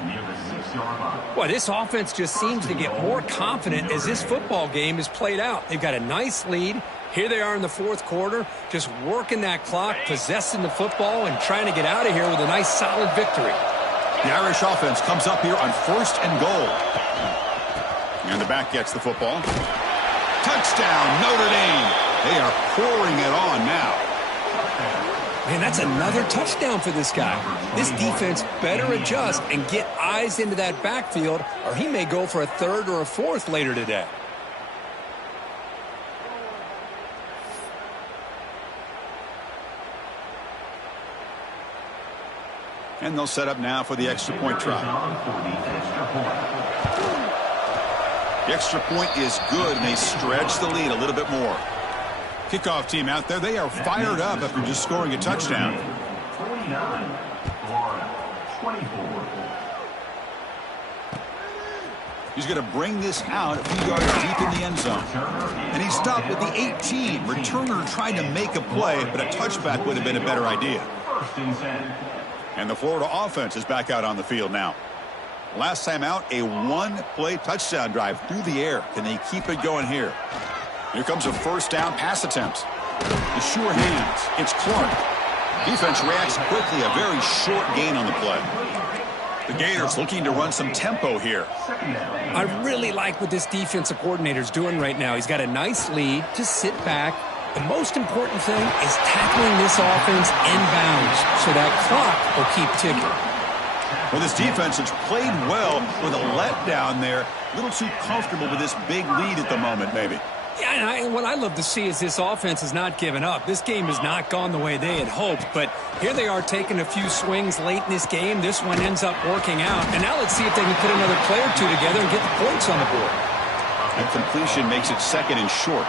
Well, this offense just seems to get more confident as this football game is played out. They've got a nice lead. Here they are in the fourth quarter, just working that clock, possessing the football, and trying to get out of here with a nice, solid victory. The Irish offense comes up here on first and goal. And the back gets the football. Touchdown, Notre Dame. They are pouring it on now. Man, that's another touchdown for this guy. This defense better adjust and get eyes into that backfield, or he may go for a third or a fourth later today. And they'll set up now for the extra point try. The extra point is good, and they stretch the lead a little bit more. Kickoff team out there, they are fired up after just scoring a touchdown. 49, Florida, 24. He's going to bring this out a few yards deep in the end zone. And he stopped at the 18. Returner trying to make a play, but a touchback would have been a better idea. First and 10. And the Florida offense is back out on the field now. Last time out, a one-play touchdown drive through the air. Can they keep it going here? Here comes a first down pass attempt. The sure hands. It's Clark. Defense reacts quickly. A very short gain on the play. The Gators looking to run some tempo here. I really like what this defensive coordinator's doing right now. He's got a nice lead. Just sit back. The most important thing is tackling this offense inbounds so that clock will keep ticking. Well, this defense has played well with a letdown there. A little too comfortable with this big lead at the moment, maybe. Yeah, and what I love to see is this offense has not given up. This game has not gone the way they had hoped, but here they are taking a few swings late in this game. This one ends up working out, and now let's see if they can put another play or two together and get the points on the board. That completion makes it second and short.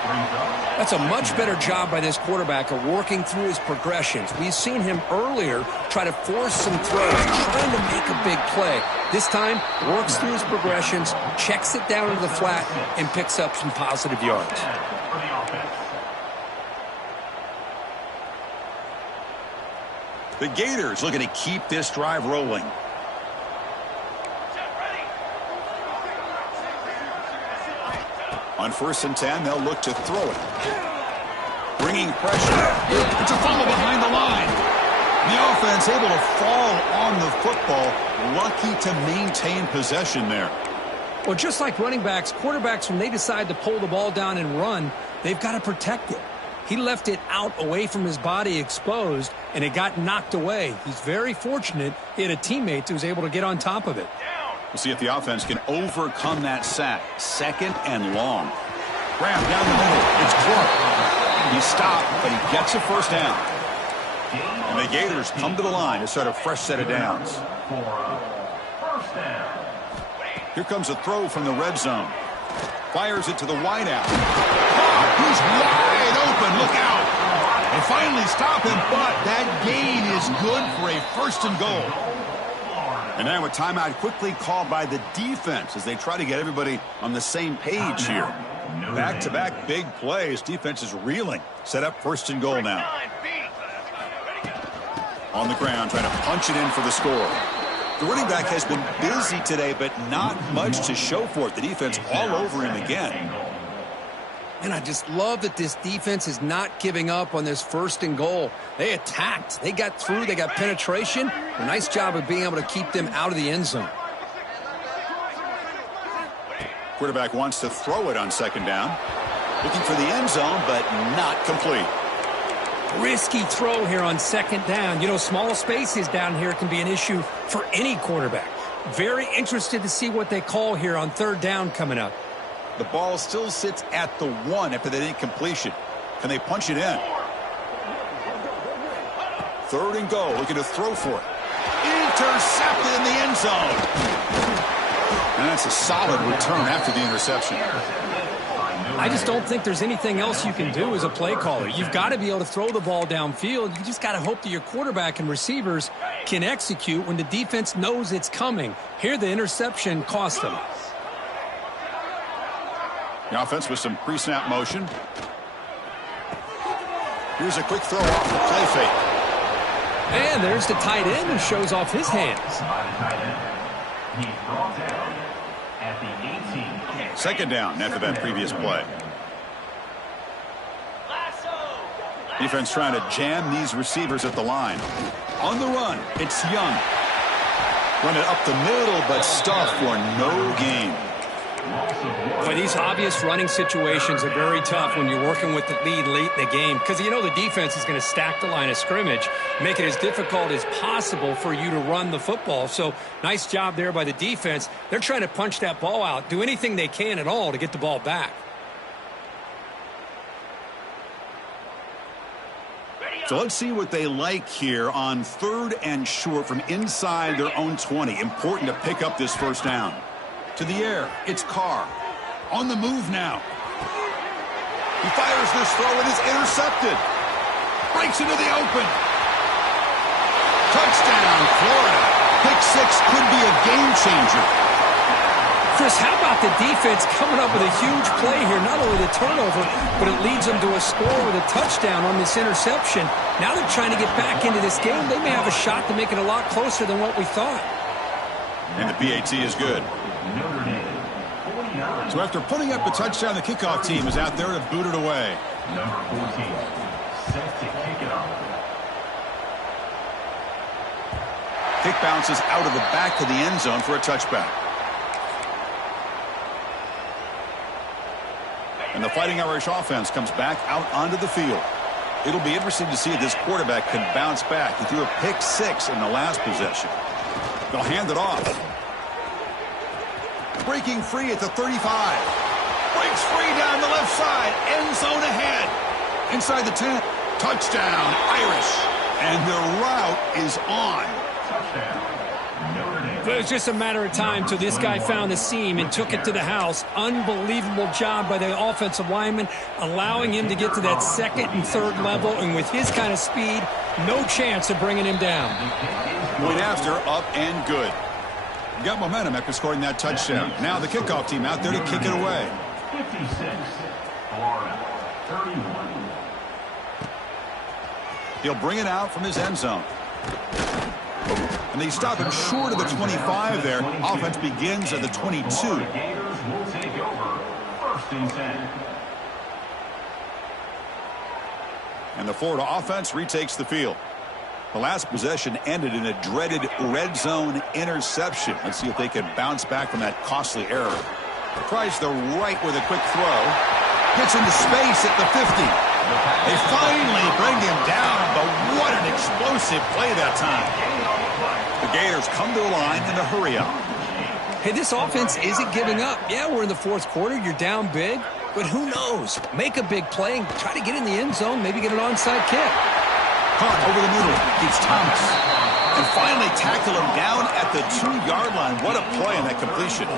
That's a much better job by this quarterback of working through his progressions. We've seen him earlier try to force some throws, trying to make a big play. This time, works through his progressions, checks it down into the flat, and picks up some positive yards. The Gators looking to keep this drive rolling. On 1st and 10, they'll look to throw it. Bringing pressure. It's a fumble behind the line. The offense able to fall on the football. Lucky to maintain possession there. Well, just like running backs, quarterbacks, when they decide to pull the ball down and run, they've got to protect it. He left it out away from his body exposed, and it got knocked away. He's very fortunate he had a teammate who was able to get on top of it. We'll see if the offense can overcome that sack. 2nd and long. Graham down the middle. It's Clark. He stopped, but he gets a first down. And the Gators come to the line to start a fresh set of downs. Here comes a throw from the red zone. Fires it to the wideout. He's wide open. Look out. They finally stop him, but that gain is good for a 1st and goal. And now a timeout quickly called by the defense as they try to get everybody on the same page here. Back-to-back big plays. Defense is reeling. Set up 1st and goal now. On the ground, trying to punch it in for the score. The running back has been busy today, but not much to show for it. The defense all over him again. And I just love that this defense is not giving up on this 1st and goal. They attacked. They got through. They got penetration. A nice job of being able to keep them out of the end zone. Quarterback wants to throw it on 2nd down. Looking for the end zone, but not complete. Risky throw here on 2nd down. You know, small spaces down here can be an issue for any quarterback. Very interested to see what they call here on 3rd down coming up. The ball still sits at the 1 after that incompletion. Can they punch it in? 3rd and goal, looking to throw for it. Intercepted in the end zone. And that's a solid return after the interception. I just don't think there's anything else you can do as a play caller. You've got to be able to throw the ball downfield. You just got to hope that your quarterback and receivers can execute when the defense knows it's coming. Here, the interception cost them. The offense with some pre-snap motion. Here's a quick throw off the play fake. And there's the tight end who shows off his hands. He's brought down at the 18. 2nd down after that previous play. Defense trying to jam these receivers at the line. On the run, it's Young. Run it up the middle, but stuffed for no gain. Boy, these obvious running situations are very tough when you're working with the lead late in the game because you know the defense is going to stack the line of scrimmage, make it as difficult as possible for you to run the football. So nice job there by the defense. They're trying to punch that ball out, do anything they can at all to get the ball back. So let's see what they like here on 3rd and short from inside their own 20. Important to pick up this 1st down. To the air, it's Carr. On the move now. He fires this throw and is intercepted. Breaks into the open. Touchdown, Florida. Pick 6 could be a game changer. Chris, how about the defense coming up with a huge play here? Not only the turnover, but it leads them to a score with a touchdown on this interception. Now they're trying to get back into this game. They may have a shot to make it a lot closer than what we thought. And the PAT is good. So after putting up the touchdown, the kickoff team is out there to boot it away. Number 14, set to kick it off. Kick bounces out of the back of the end zone for a touchback. And the Fighting Irish offense comes back out onto the field. It'll be interesting to see if this quarterback can bounce back. He threw a pick 6 in the last possession. They'll hand it off. Breaking free at the 35. Breaks free down the left side. End zone ahead. Inside the 10. Touchdown, Irish. And the route is on. It was just a matter of time till this guy found the seam and took it to the house. Unbelievable job by the offensive lineman, allowing him to get to that second and third level. And with his kind of speed, no chance of bringing him down. Point after, up and good. You got momentum after scoring that touchdown. Now the kickoff team out there to kick it away. 56, Florida, 31. He'll bring it out from his end zone. And they stop him short of the 25 there. Offense begins at the 22. The Gators will take over 1st and 10. And the Florida offense retakes the field. The last possession ended in a dreaded red zone interception. Let's see if they can bounce back from that costly error. Tries the right with a quick throw. Gets into space at the 50. They finally bring him down, but what an explosive play that time. The Gators come to the line in a hurry up. Hey, this offense isn't giving up. Yeah, we're in the fourth quarter. You're down big, but who knows? Make a big play and try to get in the end zone, maybe get an onside kick. Caught over the middle. It's Thomas. And finally tackle him down at the 2-yard line. What a play on that completion.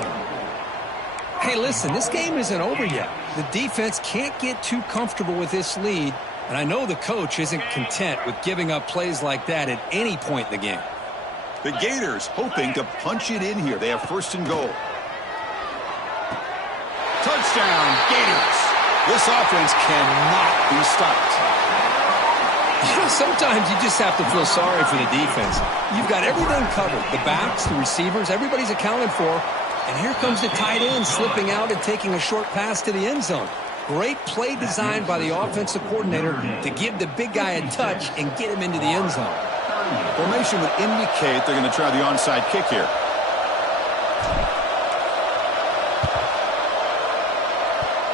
Hey, listen, this game isn't over yet. The defense can't get too comfortable with this lead, and I know the coach isn't content with giving up plays like that at any point in the game. The Gators hoping to punch it in here. They have 1st and goal. Touchdown, Gators. This offense cannot be stopped. You know, sometimes you just have to feel sorry for the defense. You've got everything covered. The backs, the receivers, everybody's accounted for. And here comes the tight end slipping out and taking a short pass to the end zone. Great play designed by the offensive coordinator to give the big guy a touch and get him into the end zone. Formation would indicate they're going to try the onside kick here.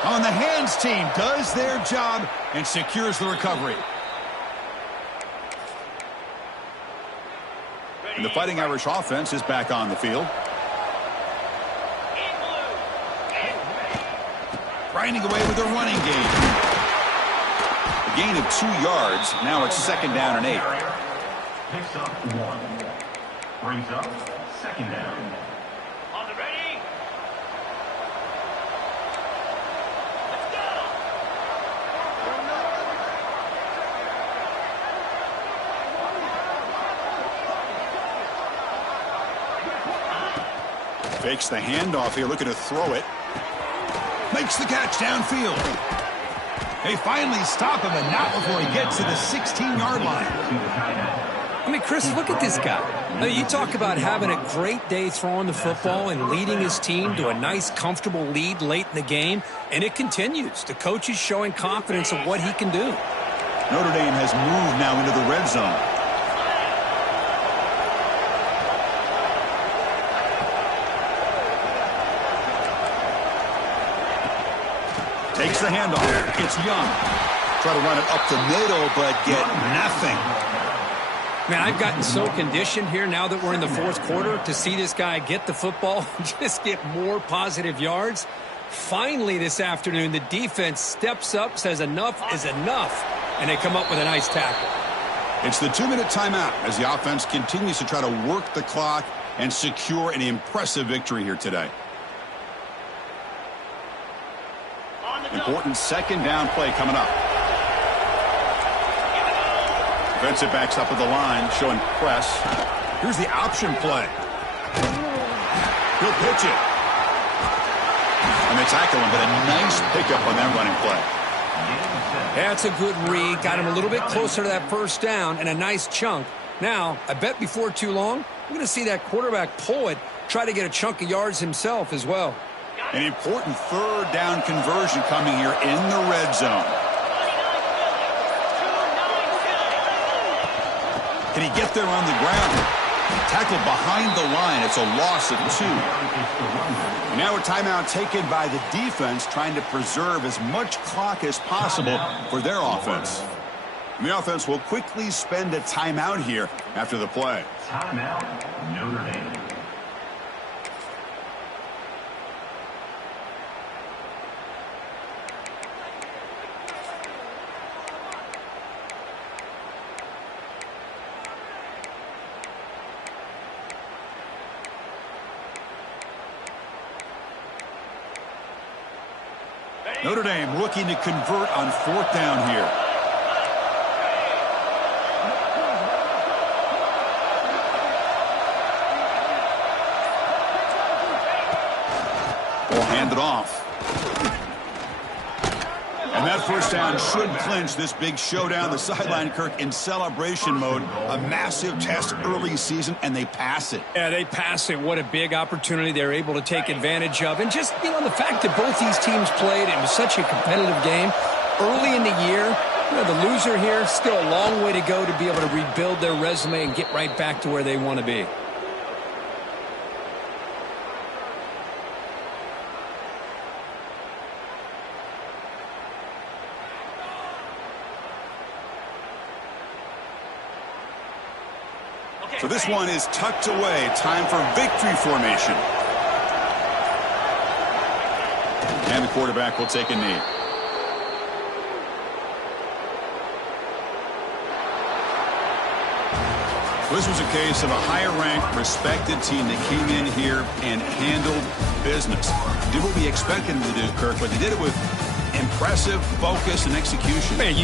On the hands team does their job and secures the recovery. And the Fighting Irish offense is back on the field. Grinding away with a running game. A gain of 2 yards. Now it's 2nd down and 8. Picks up 1. Brings up 2nd down. On the ready. Let's go. Fakes the handoff here, looking to throw it. Makes the catch downfield. They finally stop him, and not before he gets to the 16-yard line. I mean, Chris, look at this guy. Now, you talk about having a great day throwing the football and leading his team to a nice, comfortable lead late in the game, and it continues. The coach is showing confidence of what he can do. Notre Dame has moved now into the red zone. Takes the handoff. It's Young. Try to run it up the middle, but get nothing. Man, I've gotten so conditioned here now that we're in the fourth quarter to see this guy get the football and just get more positive yards. Finally this afternoon, the defense steps up, says enough is enough, and they come up with a nice tackle. It's the 2-minute timeout as the offense continues to try to work the clock and secure an impressive victory here today. Important 2nd down play coming up. Defensive backs up at the line, showing press. Here's the option play. He'll pitch it. And they tackle him, but a nice pickup on that running play. That's a good read. Got him a little bit closer to that 1st down and a nice chunk. Now, I bet before too long, we're going to see that quarterback pull it, try to get a chunk of yards himself as well. An important 3rd down conversion coming here in the red zone. Can he get there on the ground? Tackled behind the line. It's a loss of 2. And now a timeout taken by the defense, trying to preserve as much clock as possible for their offense. And the offense will quickly spend a timeout here after the play. Timeout, Notre Dame. Notre Dame looking to convert on 4th down here. Ball handed off. And that 1st down should clinch this big showdown. The sideline, Kirk, in celebration mode. A massive test early season, and they pass it. Yeah, they pass it. What a big opportunity they're able to take advantage of. And just, the fact that both these teams played, it was such a competitive game early in the year. The loser here, still a long way to go to be able to rebuild their resume and get right back to where they want to be. So this one is tucked away. Time for victory formation. And the quarterback will take a knee. This was a case of a higher-ranked, respected team that came in here and handled business. Did what we expected them to do, Kirk, but they did it with impressive focus and execution. Man,